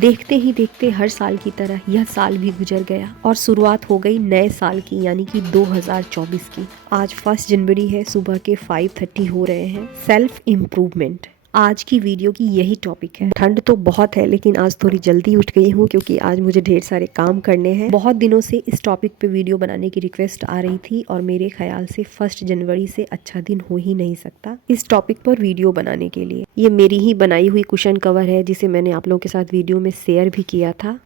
देखते ही देखते हर साल की तरह यह साल भी गुजर गया और शुरुआत हो गई नए साल की, यानी कि 2024 की। आज 1 जनवरी है, सुबह के 5:30 हो रहे हैं। सेल्फ इम्प्रूवमेंट आज की वीडियो की यही टॉपिक है। ठंड तो बहुत है, लेकिन आज थोड़ी जल्दी उठ गई हूँ क्योंकि आज मुझे ढेर सारे काम करने हैं। बहुत दिनों से इस टॉपिक पे वीडियो बनाने की रिक्वेस्ट आ रही थी और मेरे ख्याल से 1 जनवरी से अच्छा दिन हो ही नहीं सकता इस टॉपिक पर वीडियो बनाने के लिए। ये मेरी ही बनाई हुई कुशन कवर है जिसे मैंने आप लोगों के साथ वीडियो में शेयर भी किया था।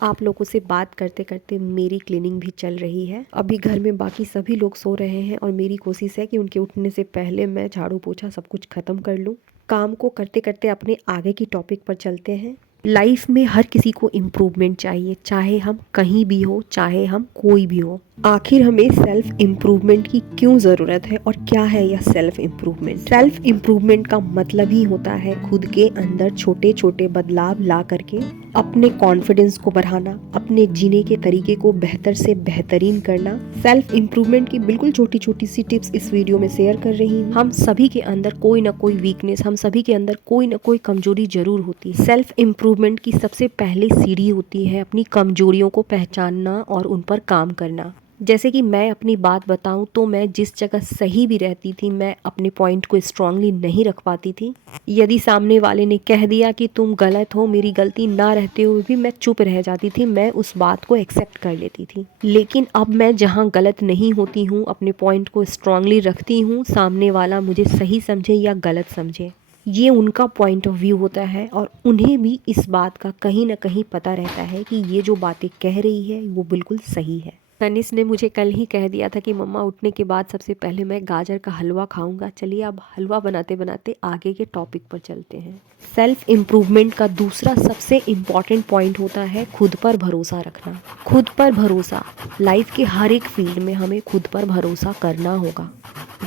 आप लोगों से बात करते करते मेरी क्लीनिंग भी चल रही है। अभी घर में बाकी सभी लोग सो रहे हैं और मेरी कोशिश है कि उनके उठने से पहले मैं झाड़ू पोछा सब कुछ खत्म कर लूँ। काम को करते करते अपने आगे की टॉपिक पर चलते हैं। लाइफ में हर किसी को इम्प्रूवमेंट चाहिए, चाहे हम कहीं भी हो, चाहे हम कोई भी हो। आखिर हमें सेल्फ इम्प्रूवमेंट की क्यों ज़रूरत है और क्या है यह सेल्फ इम्प्रूवमेंट? सेल्फ इम्प्रूवमेंट का मतलब ही होता है खुद के अंदर छोटे छोटे बदलाव ला करके अपने कॉन्फिडेंस को बढ़ाना, अपने जीने के तरीके को बेहतर से बेहतरीन करना। सेल्फ इम्प्रूवमेंट की बिल्कुल छोटी छोटी सी टिप्स इस वीडियो में शेयर कर रही हूँ। हम सभी के अंदर कोई ना कोई वीकनेस, हम सभी के अंदर कोई ना कोई कमजोरी जरूर होती है। सेल्फ इम्प्रूवमेंट की सबसे पहली सीढ़ी होती है अपनी कमजोरियों को पहचानना और उन पर काम करना। जैसे कि मैं अपनी बात बताऊं तो मैं जिस जगह सही भी रहती थी, मैं अपने पॉइंट को स्ट्रांगली नहीं रख पाती थी। यदि सामने वाले ने कह दिया कि तुम गलत हो, मेरी गलती ना रहते हुए भी मैं चुप रह जाती थी, मैं उस बात को एक्सेप्ट कर लेती थी। लेकिन अब मैं जहां गलत नहीं होती हूँ, अपने पॉइंट को स्ट्रांगली रखती हूँ, सामने वाला मुझे सही समझे या गलत समझे, ये उनका पॉइंट ऑफ व्यू होता है और उन्हें भी इस बात का कहीं ना कहीं पता रहता है कि ये जो बातें कह रही है वो बिल्कुल सही है। तनिष ने मुझे कल ही कह दिया था कि मम्मा उठने के बाद सबसे पहले मैं गाजर का हलवा खाऊंगा। चलिए अब हलवा बनाते बनाते आगे के टॉपिक पर चलते हैं। सेल्फ इम्प्रूवमेंट का दूसरा सबसे इम्पॉर्टेंट पॉइंट होता है खुद पर भरोसा रखना। खुद पर भरोसा, लाइफ के हर एक फील्ड में हमें खुद पर भरोसा करना होगा।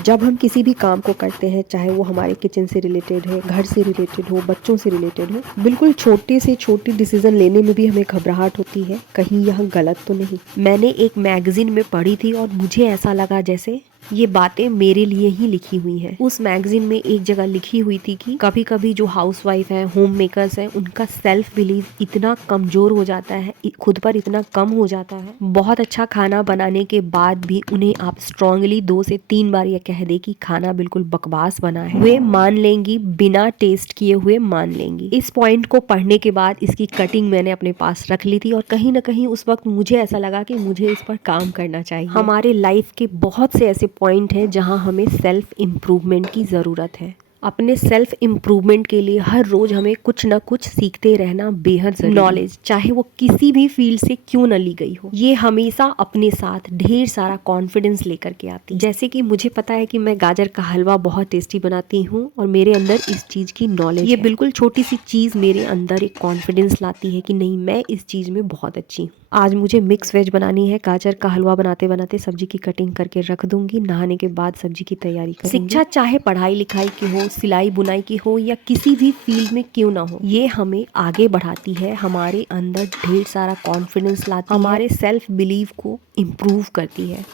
जब हम किसी भी काम को करते हैं, चाहे वो हमारे किचन से रिलेटेड है, घर से रिलेटेड हो, बच्चों से रिलेटेड हो, बिल्कुल छोटे से छोटे डिसीजन लेने में भी हमें घबराहट होती है, कहीं यह गलत तो नहीं। मैंने एक मैगजीन में पढ़ी थी और मुझे ऐसा लगा जैसे ये बातें मेरे लिए ही लिखी हुई हैं। उस मैगजीन में एक जगह लिखी हुई थी कि कभी कभी जो हाउसवाइफ है, होम मेकर्स है, उनका सेल्फ बिलीव इतना कमजोर हो जाता है, खुद पर इतना कम हो जाता है, बहुत अच्छा खाना बनाने के बाद भी उन्हें आप स्ट्रांगली 2 से 3 बार यह कह दे कि खाना बिल्कुल बकवास बना है, वे मान लेंगी, बिना टेस्ट किए हुए मान लेंगी। इस पॉइंट को पढ़ने के बाद इसकी कटिंग मैंने अपने पास रख ली थी और कहीं ना कहीं उस वक्त मुझे ऐसा लगा कि मुझे इस पर काम करना चाहिए। हमारे लाइफ के बहुत से ऐसे पॉइंट है जहां हमें सेल्फ इम्प्रूवमेंट की ज़रूरत है। अपने सेल्फ इम्प्रूवमेंट के लिए हर रोज हमें कुछ ना कुछ सीखते रहना बेहद जरूरी है। नॉलेज चाहे वो किसी भी फील्ड से क्यों न ली गई हो, ये हमेशा अपने साथ ढेर सारा कॉन्फिडेंस लेकर के आती है। जैसे कि मुझे पता है कि मैं गाजर का हलवा बहुत टेस्टी बनाती हूँ और मेरे अंदर इस चीज की नॉलेज, ये बिल्कुल छोटी सी चीज मेरे अंदर एक कॉन्फिडेंस लाती है कि नहीं, मैं इस चीज में बहुत अच्छी हूँ। आज मुझे मिक्स वेज बनानी है। गाजर का हलवा बनाते बनाते सब्जी की कटिंग करके रख दूंगी। नहाने के बाद सब्जी की तैयारी करूंगी। शिक्षा चाहे पढ़ाई लिखाई की हो, सिलाई बुनाई की हो या किसी भी फील्ड में क्यों ना हो, ये हमें आगे बढ़ाती है, हमारे अंदर ढेर सारा कॉन्फिडेंस लाती है, हमारे सेल्फ बिलीव को इम्प्रूव करती है।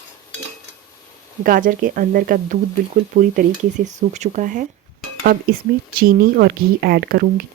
गाजर के अंदर का दूध बिल्कुल पूरी तरीके से सूख चुका है। अब इसमें चीनी और घी ऐड करूंगी।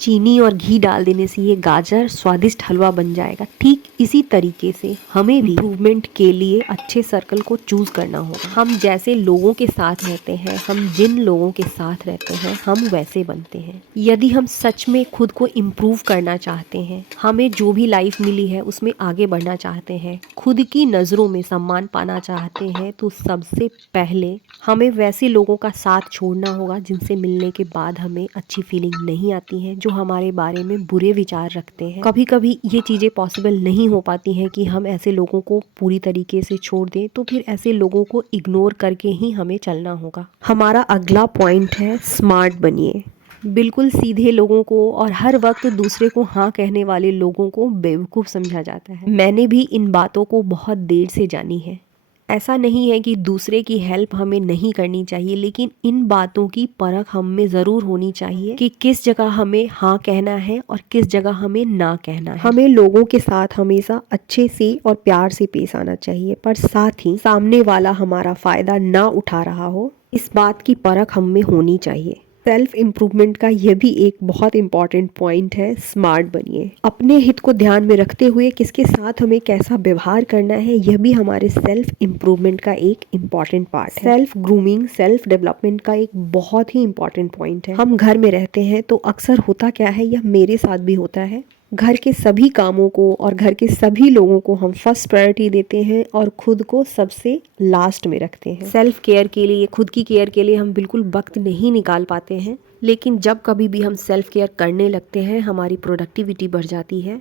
चीनी और घी डाल देने से ये गाजर स्वादिष्ट हलवा बन जाएगा। ठीक इसी तरीके से हमें भी इम्प्रूवमेंट के लिए अच्छे सर्कल को चूज करना होगा। हम जैसे लोगों के साथ रहते हैं, हम जिन लोगों के साथ रहते हैं, हम वैसे बनते हैं। यदि हम सच में खुद को इम्प्रूव करना चाहते हैं, हमें जो भी लाइफ मिली है उसमें आगे बढ़ना चाहते हैं, खुद की नज़रों में सम्मान पाना चाहते हैं, तो सबसे पहले हमें वैसे लोगों का साथ छोड़ना होगा जिनसे मिलने के बाद हमें अच्छी फीलिंग नहीं आती है, जो हमारे बारे में बुरे विचार रखते हैं। कभी कभी ये चीज़ें पॉसिबल नहीं हो पाती हैं कि हम ऐसे लोगों को पूरी तरीके से छोड़ दें, तो फिर ऐसे लोगों को इग्नोर करके ही हमें चलना होगा। हमारा अगला पॉइंट है स्मार्ट बनिए। बिल्कुल सीधे लोगों को और हर वक्त दूसरे को हाँ कहने वाले लोगों को बेवकूफ़ समझा जाता है। मैंने भी इन बातों को बहुत देर से जानी है। ऐसा नहीं है कि दूसरे की हेल्प हमें नहीं करनी चाहिए, लेकिन इन बातों की परख हम में ज़रूर होनी चाहिए कि किस जगह हमें हाँ कहना है और किस जगह हमें ना कहना है। हमें लोगों के साथ हमेशा अच्छे से और प्यार से पेश आना चाहिए, पर साथ ही सामने वाला हमारा फ़ायदा ना उठा रहा हो, इस बात की परख हम में होनी चाहिए। सेल्फ इम्प्रूवमेंट का यह भी एक बहुत इंपॉर्टेंट पॉइंट है, स्मार्ट बनिए। अपने हित को ध्यान में रखते हुए किसके साथ हमें कैसा व्यवहार करना है, यह भी हमारे सेल्फ इम्प्रूवमेंट का एक इम्पॉर्टेंट पार्ट है। सेल्फ ग्रूमिंग, सेल्फ डेवलपमेंट का एक बहुत ही इंपॉर्टेंट पॉइंट है। हम घर में रहते हैं तो अक्सर होता क्या है, यह मेरे साथ भी होता है, घर के सभी कामों को और घर के सभी लोगों को हम फर्स्ट प्रायोरिटी देते हैं और खुद को सबसे लास्ट में रखते हैं। सेल्फ केयर के लिए, खुद की केयर के लिए हम बिल्कुल वक्त नहीं निकाल पाते हैं, लेकिन जब कभी भी हम सेल्फ केयर करने लगते हैं हमारी प्रोडक्टिविटी बढ़ जाती है,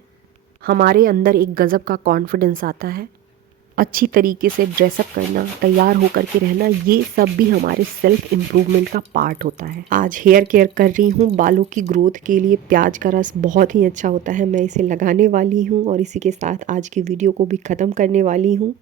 हमारे अंदर एक गजब का कॉन्फिडेंस आता है। अच्छी तरीके से ड्रेसअप करना, तैयार होकर के रहना, ये सब भी हमारे सेल्फ इम्प्रूवमेंट का पार्ट होता है। आज हेयर केयर कर रही हूँ बालों की ग्रोथ के लिए। प्याज का रस बहुत ही अच्छा होता है, मैं इसे लगाने वाली हूँ और इसी के साथ आज की वीडियो को भी ख़त्म करने वाली हूँ।